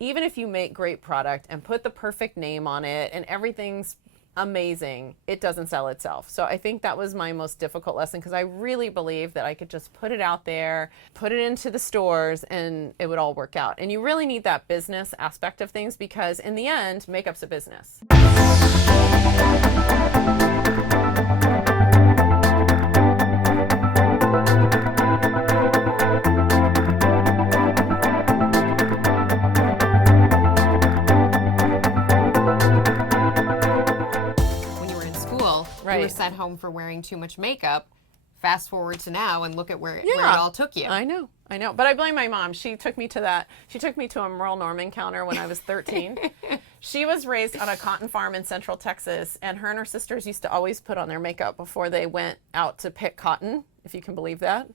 even if you make great product and put the perfect name on it and everything's amazing, it doesn't sell itself. So I think that was my most difficult lesson, because I really believe that I could just put it out there, put it into the stores, and it would all work out. And you really need that business aspect of things, because in the end, makeup's a business. You were sent home for wearing too much makeup. Fast forward to now and look at where it all took you. I know. But I blame my mom. She took me to a Merle Norman counter when I was 13. She was raised on a cotton farm in Central Texas, and her sisters used to always put on their makeup before they went out to pick cotton, if you can believe that.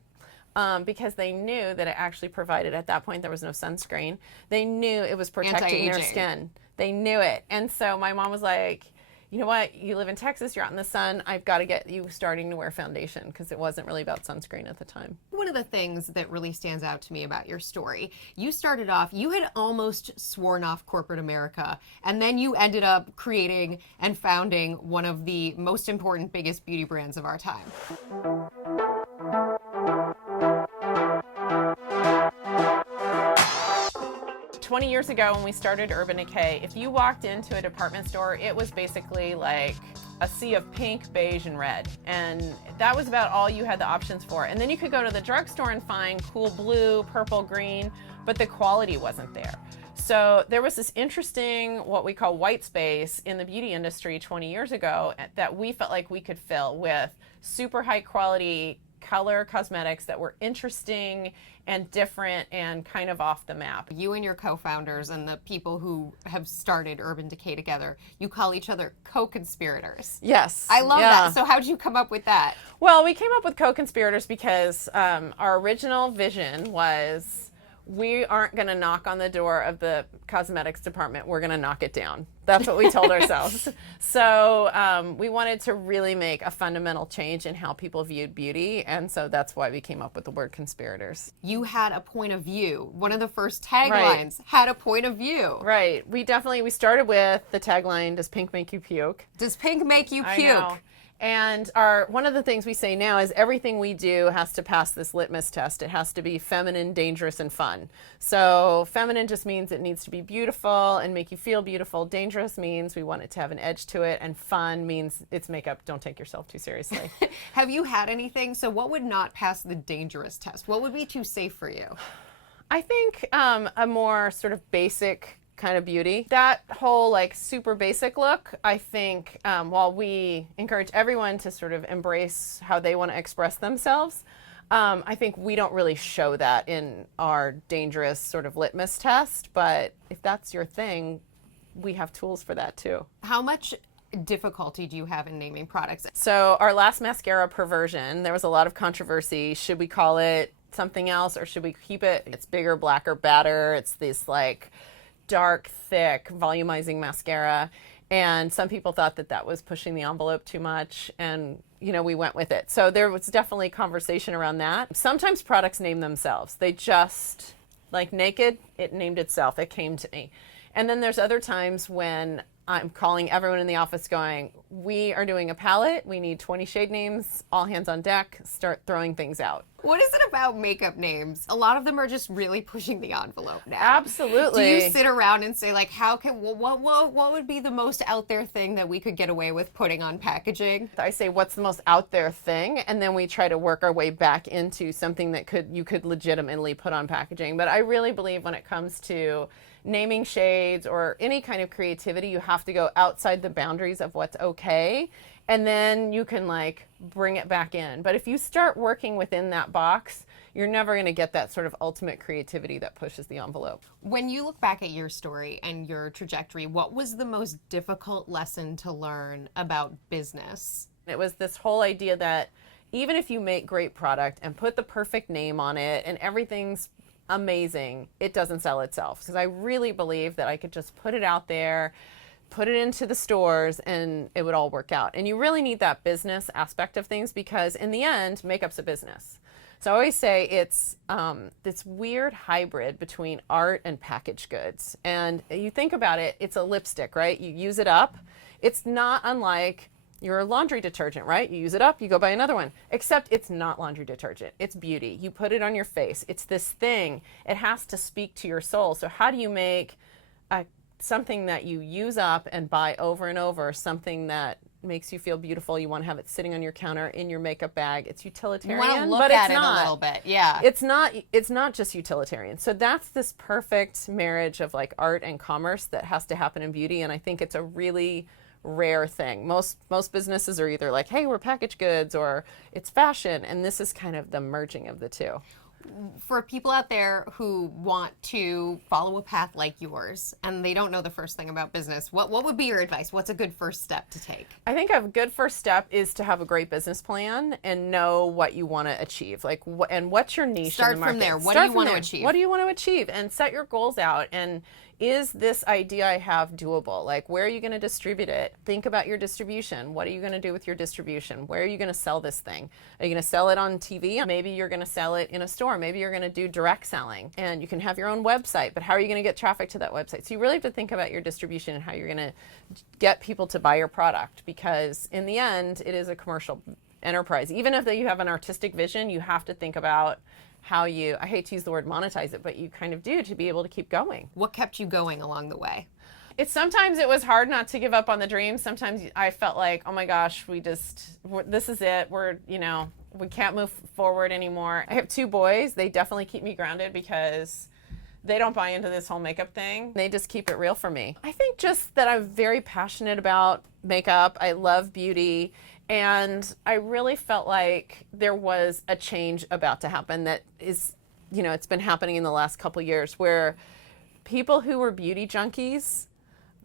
Because they knew that it actually provided, at that point there was no sunscreen. They knew it was protecting their skin. They knew it. And so my mom was like, you know what, you live in Texas, you're out in the sun, I've got to get you starting to wear foundation, because it wasn't really about sunscreen at the time. One of the things that really stands out to me about your story, you started off, you had almost sworn off corporate America, and then you ended up creating and founding one of the most important, biggest beauty brands of our time. 20 years ago when we started Urban Decay, if you walked into a department store, it was basically like a sea of pink, beige, and red. And that was about all you had the options for. And then you could go to the drugstore and find cool blue, purple, green, but the quality wasn't there. So there was this interesting, what we call white space in the beauty industry 20 years ago that we felt like we could fill with super high quality color cosmetics that were interesting and different and kind of off the map. You and your co-founders and the people who have started Urban Decay together, you call each other co-conspirators. Yes. I love that. So how did you come up with that? Well, we came up with co-conspirators because our original vision was, we aren't going to knock on the door of the cosmetics department. We're going to knock it down. That's what we told ourselves. So we wanted to really make a fundamental change in how people viewed beauty. And so that's why we came up with the word conspirators. You had a point of view. One of the first taglines had a point of view. Right. We started with the tagline, does pink make you puke? Does pink make you puke? I know. And one of the things we say now is everything we do has to pass this litmus test. It has to be feminine, dangerous, and fun. So feminine just means it needs to be beautiful and make you feel beautiful. Dangerous means we want it to have an edge to it. And fun means it's makeup. Don't take yourself too seriously. Have you had anything? So what would not pass the dangerous test? What would be too safe for you? I think a more sort of basic kind of beauty. That whole like super basic look, I think while we encourage everyone to sort of embrace how they want to express themselves, I think we don't really show that in our dangerous sort of litmus test. But if that's your thing, we have tools for that too. How much difficulty do you have in naming products? So our last mascara, Perversion, there was a lot of controversy. Should we call it something else, or should we keep it? It's bigger, blacker, badder. It's this like dark, thick, volumizing mascara. And some people thought that that was pushing the envelope too much. And, you know, we went with it. So there was definitely conversation around that. Sometimes products name themselves. They just, like Naked, it named itself. It came to me. And then there's other times when I'm calling everyone in the office going, we are doing a palette. We need 20 shade names, all hands on deck, start throwing things out. What is it about makeup names? A lot of them are just really pushing the envelope now. Absolutely. Do you sit around and say, like, what would be the most out there thing that we could get away with putting on packaging? I say, what's the most out there thing? And then we try to work our way back into something that you could legitimately put on packaging. But I really believe when it comes to naming shades or any kind of creativity, you have to go outside the boundaries of what's okay, and then you can like bring it back in. But if you start working within that box, you're never going to get that sort of ultimate creativity that pushes the envelope. When you look back at your story and your trajectory, what was the most difficult lesson to learn about business? It was this whole idea that even if you make great product and put the perfect name on it and everything's amazing, it doesn't sell itself. Because I really believe that I could just put it out there, put it into the stores, and it would all work out. And you really need that business aspect of things, because in the end, makeup's a business. So I always say it's this weird hybrid between art and packaged goods. And you think about it, it's a lipstick, right? You use it up. It's not unlike your laundry detergent, right? You use it up, you go buy another one. Except it's not laundry detergent. It's beauty. You put it on your face. It's this thing. It has to speak to your soul. So how do you make something that you use up and buy over and over, something that makes you feel beautiful? You want to have it sitting on your counter in your makeup bag. It's utilitarian, You want to look but at it's it not. a little bit, yeah. It's not just utilitarian. So that's this perfect marriage of like art and commerce that has to happen in beauty, and I think it's a really rare thing. Most businesses are either like, hey, we're packaged goods, or it's fashion, and this is kind of the merging of the two. For people out there who want to follow a path like yours and they don't know the first thing about business, what would be your advice? What's a good first step to take? I think a good first step is to have a great business plan and know what you want to achieve. Like, and what's your niche Start in the market. from there. What do you want to achieve? What do you want to achieve? And set your goals out. And is this idea I have doable? Like, where are you going to distribute it? Think about your distribution. What are you going to do with your distribution? Where are you going to sell this thing? Are you going to sell it on TV? Maybe you're going to sell it in a store. Maybe you're going to do direct selling. And you can have your own website, but how are you going to get traffic to that website? So you really have to think about your distribution and how you're going to get people to buy your product, because in the end, it is a commercial enterprise. Even if you have an artistic vision, you have to think about how you, I hate to use the word monetize it, but you kind of do, to be able to keep going. What kept you going along the way? Sometimes it was hard not to give up on the dream. Sometimes I felt like, oh my gosh, this is it. We can't move forward anymore. I have 2 boys. They definitely keep me grounded because they don't buy into this whole makeup thing. They just keep it real for me. I think just that I'm very passionate about makeup. I love beauty. And I really felt like there was a change about to happen that is, it's been happening in the last couple of years, where people who were beauty junkies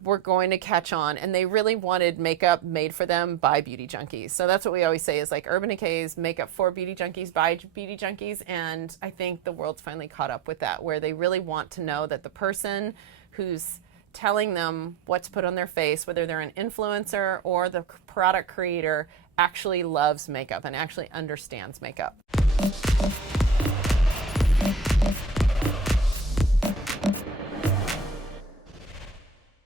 were going to catch on, and they really wanted makeup made for them by beauty junkies. So that's what we always say is like Urban Decay's makeup for beauty junkies by beauty junkies. And I think the world's finally caught up with that, where they really want to know that the person who's telling them what to put on their face, whether they're an influencer or the product creator, actually loves makeup and actually understands makeup.